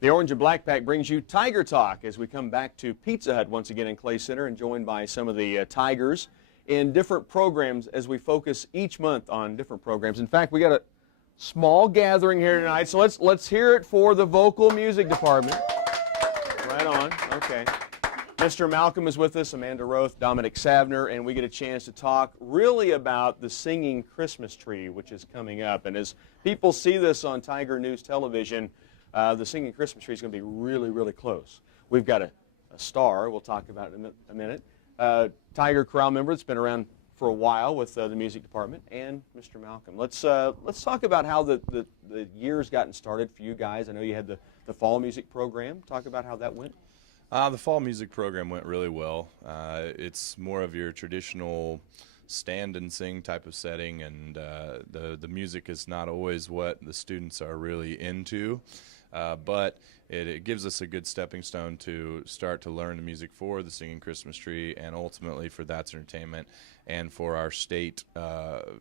The Orange and Black Pack brings you Tiger Talk as we come back to Pizza Hut once again in Clay Center and joined by some of the Tigers in different programs as we focus each month on different programs. In fact, we got a small gathering here tonight, so let's hear it for the vocal music department. Right on. Okay. Mr. Malcolm is with us, Amanda Roth, Dominic Savner, and we get a chance to talk really about the Singing Christmas Tree, which is coming up. And as people see this on Tiger News Television, the Singing Christmas Tree is going to be really, really close. We've got a star we'll talk about in a minute. Tiger Corral member that's been around for a while with the music department, and Mr. Malcolm. Let's talk about how the year's gotten started for you guys. I know you had the fall music program. Talk about how that went. The fall music program went really well. It's more of your traditional stand and sing type of setting, and the music is not always what the students are really into, but it gives us a good stepping stone to start to learn the music for the Singing Christmas Tree and ultimately for That's Entertainment and for our state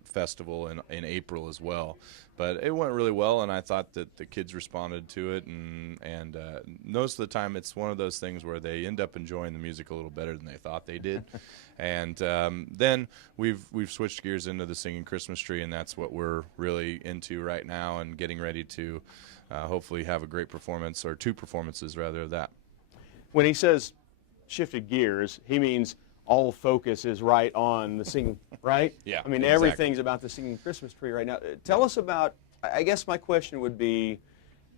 festival in April as well. But it went really well, and I thought that the kids responded to it, and most of the time it's one of those things where they end up enjoying the music a little better than they thought they did. And then we've switched gears into the Singing Christmas Tree, and that's what we're really into right now and getting ready to hopefully have a great performance, or two performances rather, of that. When he says shifted gears, he means all focus is right on the singing, right? Yeah, I mean, exactly. Everything's about the Singing Christmas Tree right now. Tell us about, I guess my question would be,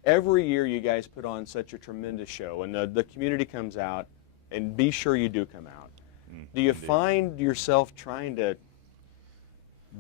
every year you guys put on such a tremendous show, and the community comes out, and be sure you do come out. Do you find yourself trying to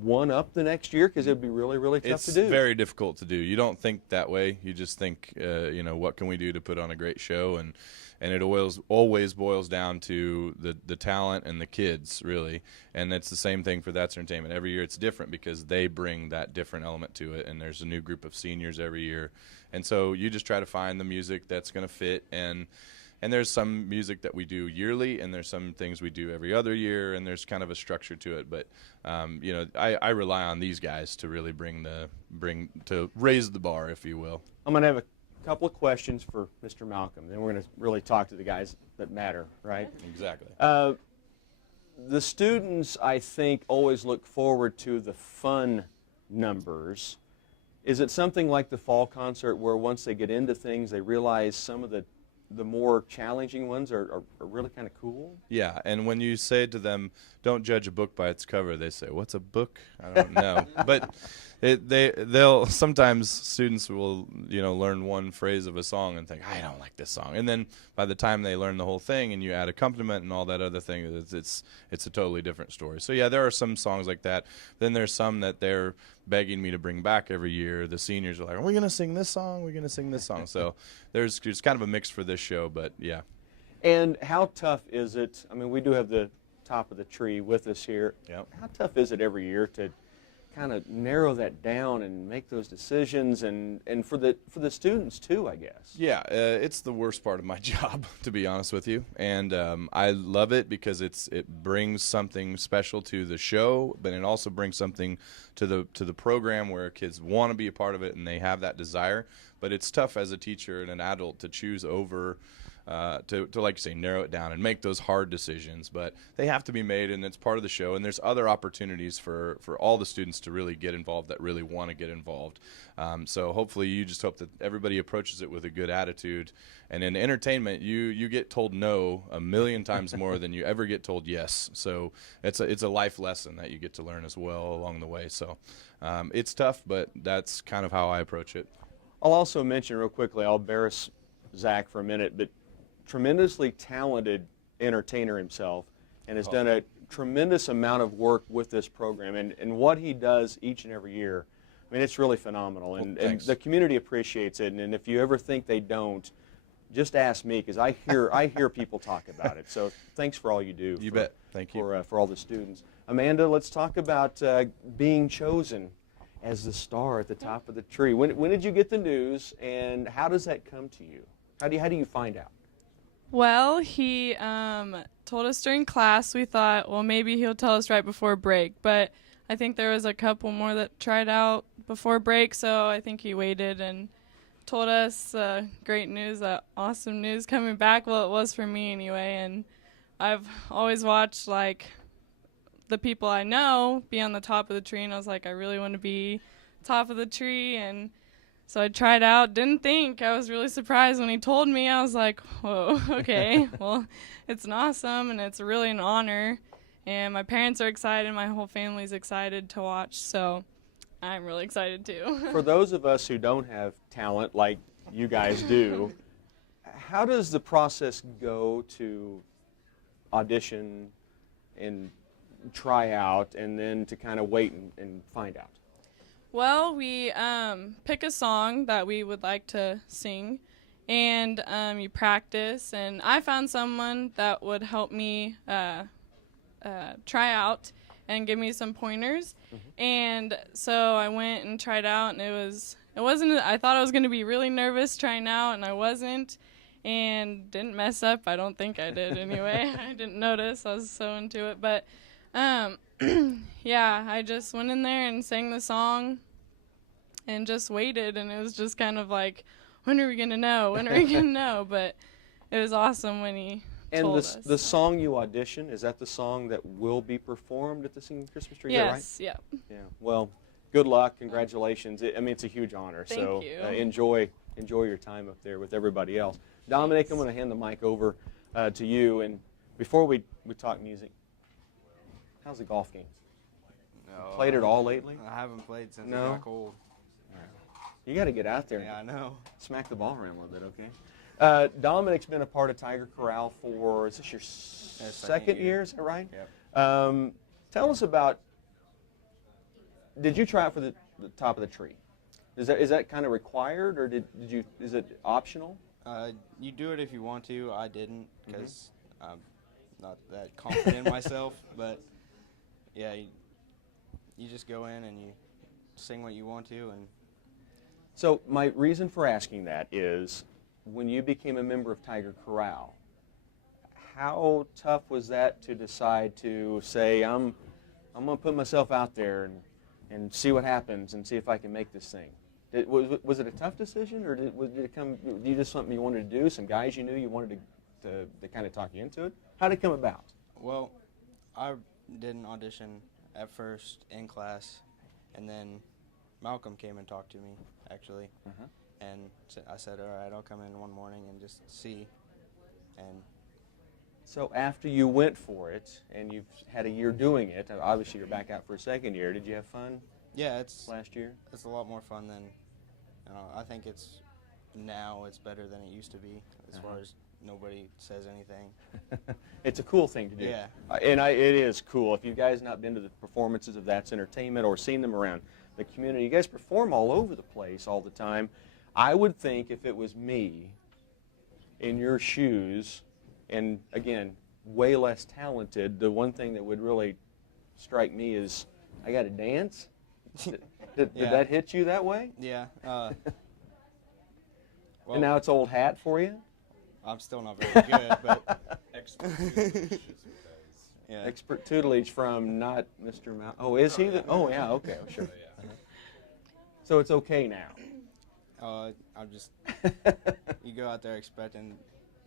one up the next year? Because it would be really, really tough to do. It's very difficult to do. You don't think that way. You just think, what can we do to put on a great show? And it always boils down to the talent and the kids, really. And it's the same thing for That's Entertainment. Every year it's different because they bring that different element to it, and there's a new group of seniors every year. And so you just try to find the music that's going to fit, and there's some music that we do yearly, and there's some things we do every other year, and there's kind of a structure to it. But I rely on these guys to really to raise the bar, if you will. I'm going to have a couple of questions for Mr. Malcolm, then we're going to really talk to the guys that matter, right? Exactly. The students, I think, always look forward to the fun numbers. Is it something like the fall concert where once they get into things, they realize some of the more challenging ones are really kind of cool? Yeah, and when you say to them, don't judge a book by its cover, they say, what's a book? I don't know. But they'll sometimes students will learn one phrase of a song and think, I don't like this song. And then by the time they learn the whole thing and you add accompaniment and all that other thing, it's a totally different story. So yeah, there are some songs like that. Then there's some that they're begging me to bring back every year. The seniors are like, are we going to sing this song? We're going to sing this song. So there's kind of a mix for this show, but yeah. And how tough is it? I mean, we do have the top of the tree with us here. Yep. How tough is it every year to kind of narrow that down and make those decisions, and for the students too, I guess? Yeah, it's the worst part of my job, to be honest with you, and I love it because it brings something special to the show, but it also brings something to the program where kids want to be a part of it and they have that desire. But it's tough as a teacher and an adult to choose over. To like you say, narrow it down and make those hard decisions, but they have to be made, and it's part of the show. And there's other opportunities for all the students to really get involved that really want to get involved. So hopefully, you just hope that everybody approaches it with a good attitude. And in entertainment, you get told no a million times more than you ever get told yes. So it's a life lesson that you get to learn as well along the way. So it's tough, but that's kind of how I approach it. I'll also mention real quickly, I'll embarrass Zach for a minute, but tremendously talented entertainer himself, and has done a tremendous amount of work with this program, and what he does each and every year, I mean, it's really phenomenal, and the community appreciates it, and if you ever think they don't, just ask me, because I hear people talk about it. So thanks for all you do. You bet. Thank you. For all the students. Amanda, let's talk about being chosen as the star at the top of the tree. When did you get the news, and how does that come to you? How do you find out? Well, he told us during class. We thought, well, maybe he'll tell us right before break, but I think there was a couple more that tried out before break, so I think he waited and told us great news, awesome news coming back. Well, it was for me anyway, and I've always watched like the people I know be on the top of the tree, and I was like, I really want to be top of the tree, and so I tried out. Didn't think. I was really surprised when he told me. I was like, whoa, okay. Well, it's an awesome, and it's really an honor. And my parents are excited. My whole family's excited to watch, so I'm really excited too. For those of us who don't have talent like you guys do, how does the process go to audition and try out and then to kind of wait and find out? Well, we pick a song that we would like to sing, and you practice. And I found someone that would help me try out and give me some pointers. And so I went and tried out, and it wasn't. I thought I was going to be really nervous trying out, and I wasn't, and didn't mess up. I don't think I did anyway. I didn't notice. I was so into it, but yeah, I just went in there and sang the song and just waited, and it was just kind of like, when are we going to know? When are we going to know? But it was awesome when he told us. And the song you audition, is that the song that will be performed at the Singing Christmas Tree? Yes, is that right? yeah. Yeah. Well, good luck. Congratulations. I mean, it's a huge honor. Thank so you. Enjoy your time up there with everybody else. Dominic, I'm going to hand the mic over to you. And before we talk music, how's the golf game? No, Played it all lately? I haven't played since No? it got cold. You got to get out there. Yeah, I know. Smack the ball around a little bit, okay? Dominic's been a part of Tiger Corral for, is this your second year, is that right? Yep. Tell us about, did you try out for the top of the tree? Is that kind of required, or is it optional? You do it if you want to. I didn't because I'm not that confident in myself. But yeah, you just go in and you sing what you want to. And So my reason for asking that is, when you became a member of Tiger Corral, how tough was that to decide to say, I'm going to put myself out there and see what happens and see if I can make this thing? Was it a tough decision, or did it come? You just something you wanted to do? Some guys you knew you wanted to kind of talk you into it? How did it come about? well, I did an audition at first in class, and then Malcolm came and talked to me actually, and I said, all right, I'll come in one morning and just see. And So after you went for it and you've had a year doing it, obviously you're back out for a second year. Did you have fun yeah, it's last year? a lot more fun than I think it's better than it used to be as far as nobody says anything. It's a cool thing to do. Yeah. And it is cool. If you guys not been to the performances of That's Entertainment or seen them around the community, you guys perform all over the place all the time. I would think if it was me in your shoes, and again, way less talented, the one thing that would really strike me is, I got to dance? Did Yeah. that hit you that way? Yeah. And now it's old hat for you? I'm still not very good, but yeah. Expert tutelage from not Mr. Mount. Oh, is he? Oh, yeah, okay, sure. So it's okay now. I'm just you go out there expecting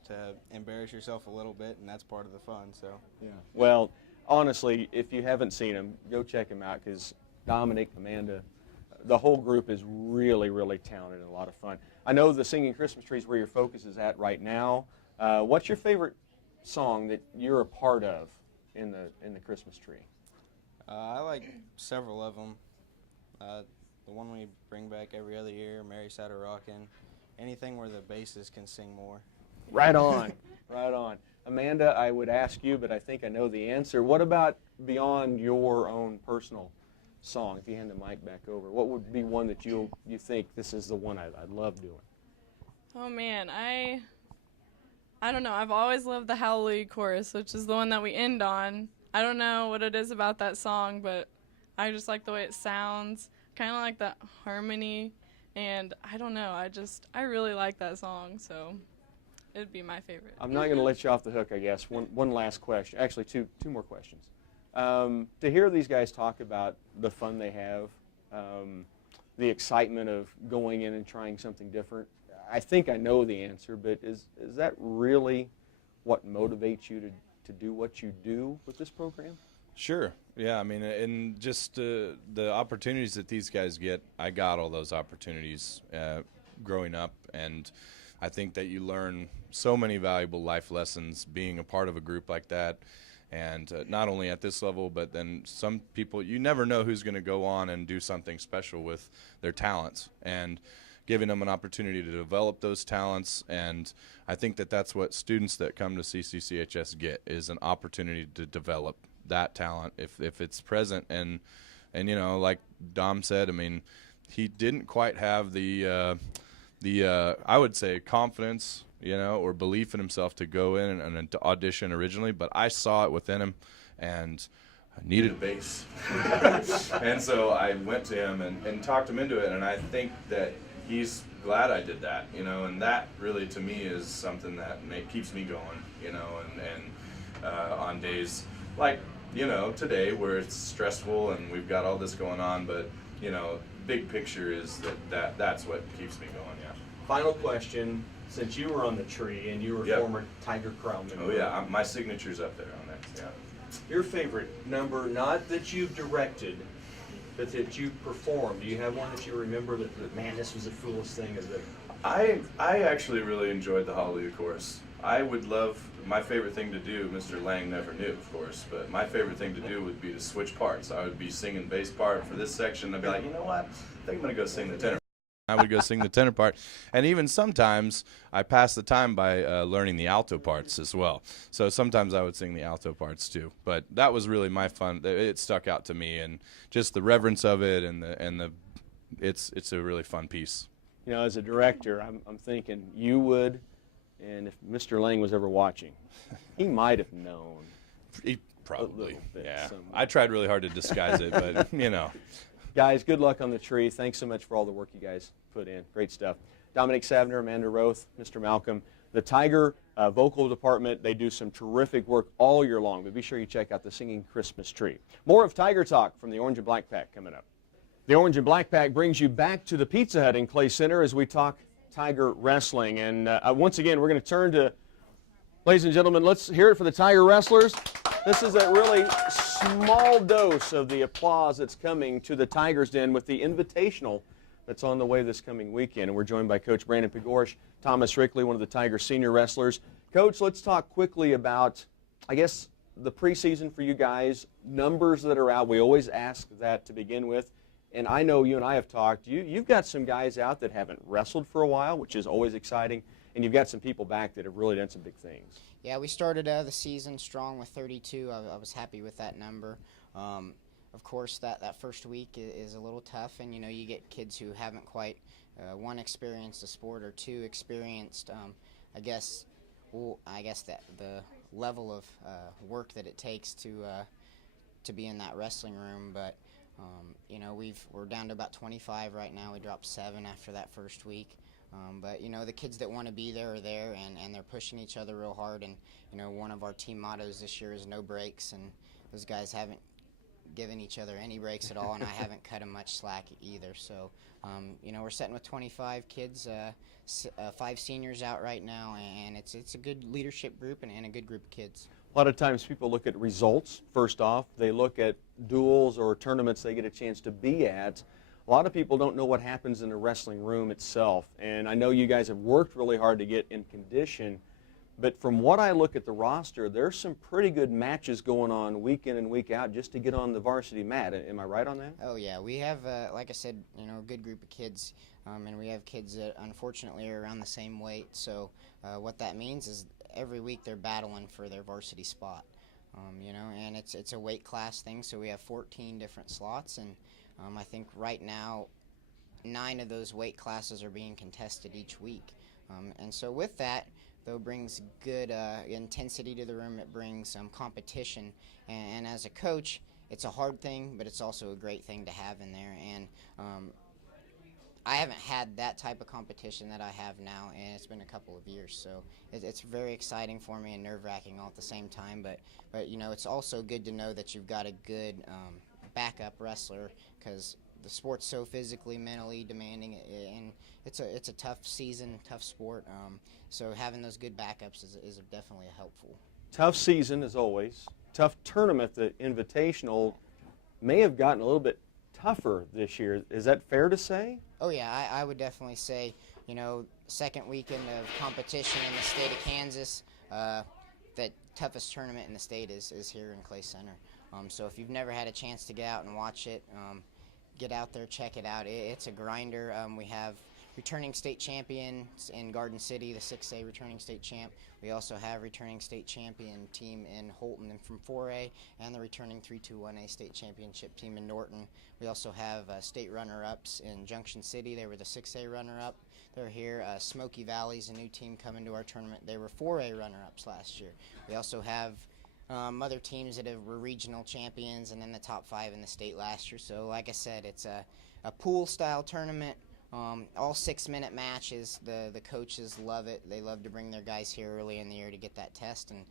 to embarrass yourself a little bit, and that's part of the fun. So Yeah. Well, honestly, if you haven't seen him, go check him out, because Dominic, Amanda, the whole group is really, really talented and a lot of fun. I know the Singing Christmas Tree is where your focus is at right now. What's your favorite song that you're a part of in the Christmas tree? I like several of them. The one we bring back every other year, Mary Sat a Rockin', anything where the basses can sing more. Right on, right on. Amanda, I would ask you, but I think I know the answer. What about beyond your own personal song? If you hand the mic back over, what would be one that you think this is the one I love doing? Oh man, I don't know. I've always loved the Hallelujah chorus, which is the one that we end on. I don't know what it is about that song, but I just like the way it sounds. Kind of like that harmony, and I don't know. I really like that song, so it'd be my favorite. I'm not going to let you off the hook, I guess. One last question. Actually, two more questions. To hear these guys talk about the fun they have, the excitement of going in and trying something different, I think I know the answer, but is that really what motivates you to do what you do with this program? Sure. Yeah, I mean, and just the opportunities that these guys get, I got all those opportunities growing up, and I think that you learn so many valuable life lessons being a part of a group like that, and not only at this level, but then some people, you never know who's going to go on and do something special with their talents, and giving them an opportunity to develop those talents. And I think that that's what students that come to CCCHS get, is an opportunity to develop that talent if it's present. And you know, like Dom said, I mean, he didn't quite have the I would say confidence, you know, or belief in himself to go in and to audition originally, but I saw it within him, and I needed a bass. And so I went to him and talked him into it, and I think that he's glad I did that, you know, and that really to me is something that keeps me going, you know, and on days like, you know, today where it's stressful and we've got all this going on, but, you know, big picture is that's what keeps me going, yeah. Final question, since you were on the tree and you were a Yep. former Tiger Corral member. Oh yeah, my signature's up there on that, yeah. Your favorite number, not that you've directed, but that you performed. Do you have one that you remember that man, this was the coolest thing? I actually really enjoyed the Hallelujah chorus. I would love, my favorite thing to do, Mr. Lang never knew, of course, but my favorite thing to do would be to switch parts. I would be singing bass part for this section. I'd be like, you know what? I think I'm going to go sing the tenor. I would go sing the tenor part. And even sometimes I pass the time by learning the alto parts as well. So sometimes I would sing the alto parts too. But that was really my fun. It stuck out to me, and just the reverence of it, and it's a really fun piece. You know, as a director, I'm thinking you would, and if Mr. Lang was ever watching, he might have known. Probably, little bit yeah. somewhere. I tried really hard to disguise it, but you know. Guys, good luck on the tree. Thanks so much for all the work you guys put in. Great stuff. Dominic Savner, Amanda Roth, Mr. Malcolm. The Tiger vocal department, they do some terrific work all year long, but be sure you check out the Singing Christmas Tree. More of Tiger Talk from the Orange and Black Pack coming up. The Orange and Black Pack brings you back to the Pizza Hut in Clay Center as we talk Tiger wrestling. And once again, we're going to turn to, ladies and gentlemen, let's hear it for the Tiger wrestlers. This is a really small dose of the applause that's coming to the Tigers Den with the Invitational that's on the way this coming weekend. And we're joined by Coach Brandon Pagorish, Thomas Rickley, one of the Tiger senior wrestlers. Coach, let's talk quickly about, I guess, the preseason for you guys, numbers that are out. We always ask that to begin with. And I know you and I have talked. You've got some guys out that haven't wrestled for a while, which is always exciting. And you've got some people back that have really done some big things. Yeah, we started the season strong with 32. I was happy with that number. Of course, that first week is a little tough, and you know, you get kids who haven't quite one experienced a sport or two experienced. I guess that the level of work that it takes to be in that wrestling room, but you know, we're down to about 25 right now. We dropped 7 after that first week. But, you know, the kids that want to be there are there, and they're pushing each other real hard. And, you know, one of our team mottos this year is no breaks, and those guys haven't given each other any breaks at all, and I haven't cut them much slack either. So, you know, we're sitting with 25 kids, 5 seniors out right now, and it's a good leadership group and a good group of kids. A lot of times people look at results, first off. They look at duels or tournaments they get a chance to be at. A lot of people don't know what happens in the wrestling room itself, and I know you guys have worked really hard to get in condition, but from what I look at the roster, there's some pretty good matches going on week in and week out just to get on the varsity mat. Am I right on that? Oh, yeah. We have, like I said, you know, a good group of kids, and we have kids that unfortunately are around the same weight, so what that means is every week they're battling for their varsity spot, you know, and it's a weight class thing, so we have 14 different slots, and I think right now 9 of those weight classes are being contested each week. And so with that, though, it brings good intensity to the room. It brings competition. And as a coach, it's a hard thing, but it's also a great thing to have in there. And I haven't had that type of competition that I have now, and it's been a couple of years. So it's very exciting for me and nerve-wracking all at the same time. But you know, it's also good to know that you've got a good backup wrestler, because the sport's so physically, mentally demanding, and it's a tough season, tough sport. So having those good backups is definitely helpful. Tough season as always. Tough tournament. The Invitational may have gotten a little bit tougher this year. Is that fair to say? Oh yeah, I would definitely say, second weekend of competition in the state of Kansas, the toughest tournament in the state is here in Clay Center. So if you've never had a chance to get out and watch it, get out there, check it out. It's a grinder. We have returning state champions in Garden City, the 6A returning state champ. We also have returning state champion team in Holton and from 4A, and the returning 3-2-1A state championship team in Norton. We also have state runner-ups in Junction City. They were the 6A runner-up. They're here. Smoky Valley's a new team coming to our tournament. They were 4A runner-ups last year. We also have other teams that were regional champions and in the top 5 in the state last year. So like I said, it's a pool-style tournament. All 6-minute matches. The coaches love it. They love to bring their guys here early in the year to get that test, and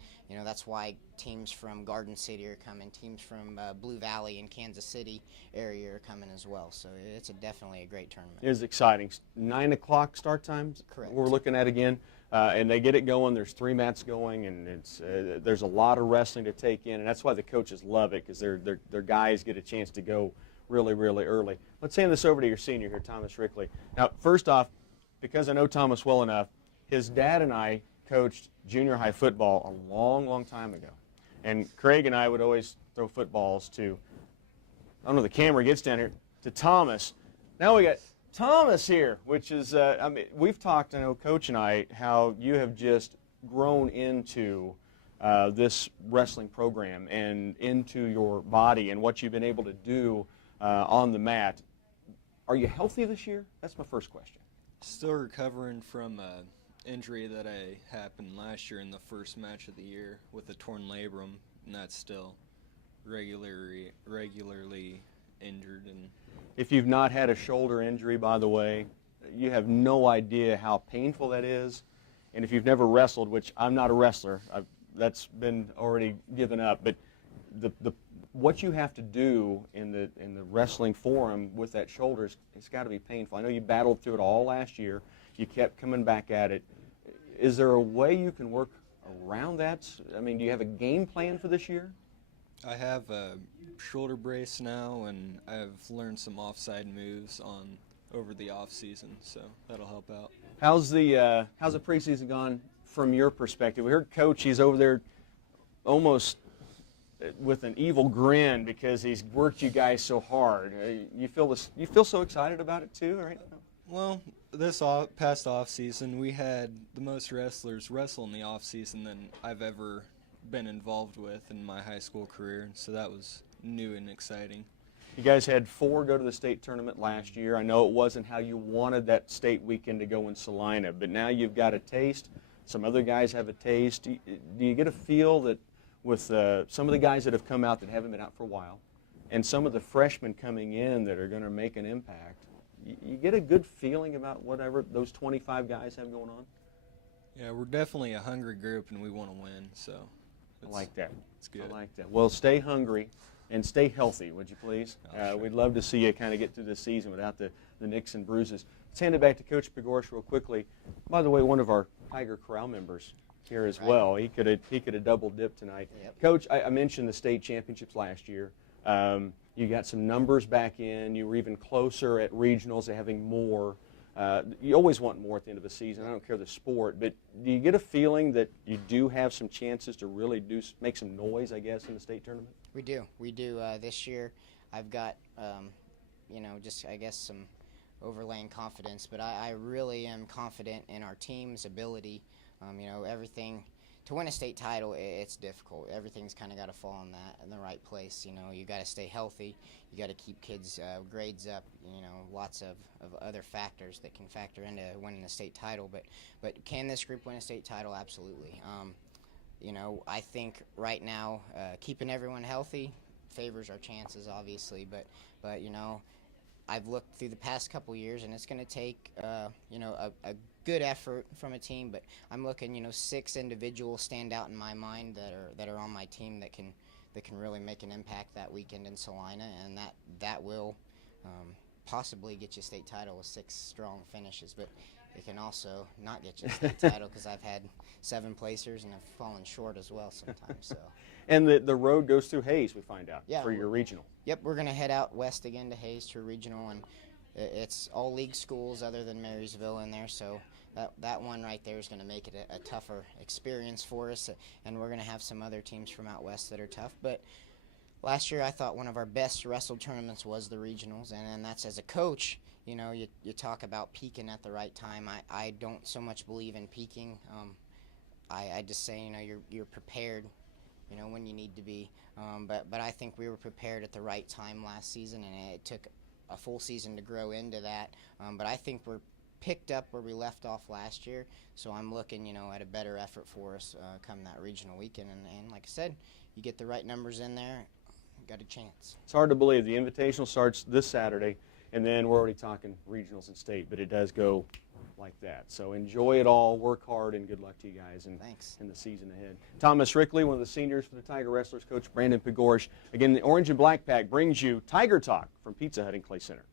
that's why teams from Garden City are coming. Teams from Blue Valley and Kansas City area are coming as well. So it's definitely a great tournament. It is exciting. 9 o'clock start times. Correct. We're looking at again, and they get it going. There's 3 mats going, and there's a lot of wrestling to take in, and that's why the coaches love it, because their guys get a chance to go really, really early. Let's hand this over to your senior here, Thomas Rickley. Now, first off, because I know Thomas well enough, his dad and I coached junior high football a long, long time ago. And Craig and I would always throw footballs to, I don't know, the camera gets down here, to Thomas. Now we got Thomas here, which is, we've talked, I know, Coach and I, how you have just grown into this wrestling program and into your body and what you've been able to do on the mat. Are you healthy this year? That's my first question. Still recovering from an injury that happened last year in the first match of the year with a torn labrum, and that's still regularly injured. And if you've not had a shoulder injury, by the way, you have no idea how painful that is. And if you've never wrestled, which I'm not a wrestler, that's been already given up, but what you have to do in the wrestling forum with that shoulder, it's got to be painful. I know you battled through it all last year. You kept coming back at it. Is there a way you can work around that? I mean, do you have a game plan for this year? I have a shoulder brace now, and I've learned some offside moves over the off season, so that'll help out. How's the preseason gone from your perspective? We heard Coach, he's over there almost with an evil grin because he's worked you guys so hard. You feel so excited about it too, right? Well, this past off season, we had the most wrestlers wrestle in the off season than I've ever been involved with in my high school career, so that was new and exciting. You guys had 4 go to the state tournament last year. I know it wasn't how you wanted that state weekend to go in Salina, but now you've got a taste. Some other guys have a taste. Do you get a feel that with some of the guys that have come out that haven't been out for a while, and some of the freshmen coming in that are going to make an impact, you get a good feeling about whatever those 25 guys have going on? Yeah, we're definitely a hungry group, and we want to win, so I like that. It's good. I like that. Well, stay hungry and stay healthy, would you please? Sure. We'd love to see you kind of get through this season without the nicks and bruises. Let's hand it back to Coach Pegorsh real quickly. By the way, one of our Tiger Corral members here as well. He could have double dipped tonight. Yep. Coach, I mentioned the state championships last year. You got some numbers back in. You were even closer at regionals, having more. You always want more at the end of the season. I don't care the sport, but do you get a feeling that you do have some chances to really make some noise, I guess, in the state tournament? We do. This year, I've got, just I guess some overlaying confidence, but I really am confident in our team's ability. Everything to win a state title, it's difficult. Everything's kind of got to fall in the right place. You got to stay healthy. You got to keep kids' grades up. Lots of other factors that can factor into winning a state title. But can this group win a state title? Absolutely. I think right now keeping everyone healthy favors our chances, obviously. But I've looked through the past couple years, and it's going to take a good effort from a team. But I'm looking, 6 individuals stand out in my mind that are on my team that can really make an impact that weekend in Salina, and that will possibly get you a state title with 6 strong finishes, but it can also not get you a state title because I've had 7 placers and have fallen short as well sometimes. So. And the road goes through Hayes, we find out, Yeah, for your regional. Yep, we're going to head out west again to Hayes to a regional, and it's all league schools other than Marysville in there, so that one right there is going to make it a tougher experience for us, and we're going to have some other teams from out west that are tough. But last year I thought one of our best wrestle tournaments was the regionals, and that's as a coach, you know, you talk about peaking at the right time. I don't so much believe in peaking. I just say, you know, you're prepared, you know, when you need to be. But I think we were prepared at the right time last season, and it took a full season to grow into that. But I think we're picked up where we left off last year, so I'm looking, you know, at a better effort for us come that regional weekend. And like I said, you get the right numbers in there, got a chance. It's hard to believe the Invitational starts this Saturday, and then we're already talking regionals and state, but it does go like that. So enjoy it all, work hard, and good luck to you guys in the season ahead. Thomas Rickley, one of the seniors for the Tiger Wrestlers, Coach Brandon Pagorish. Again, the Orange and Black Pack brings you Tiger Talk from Pizza Hut in Clay Center.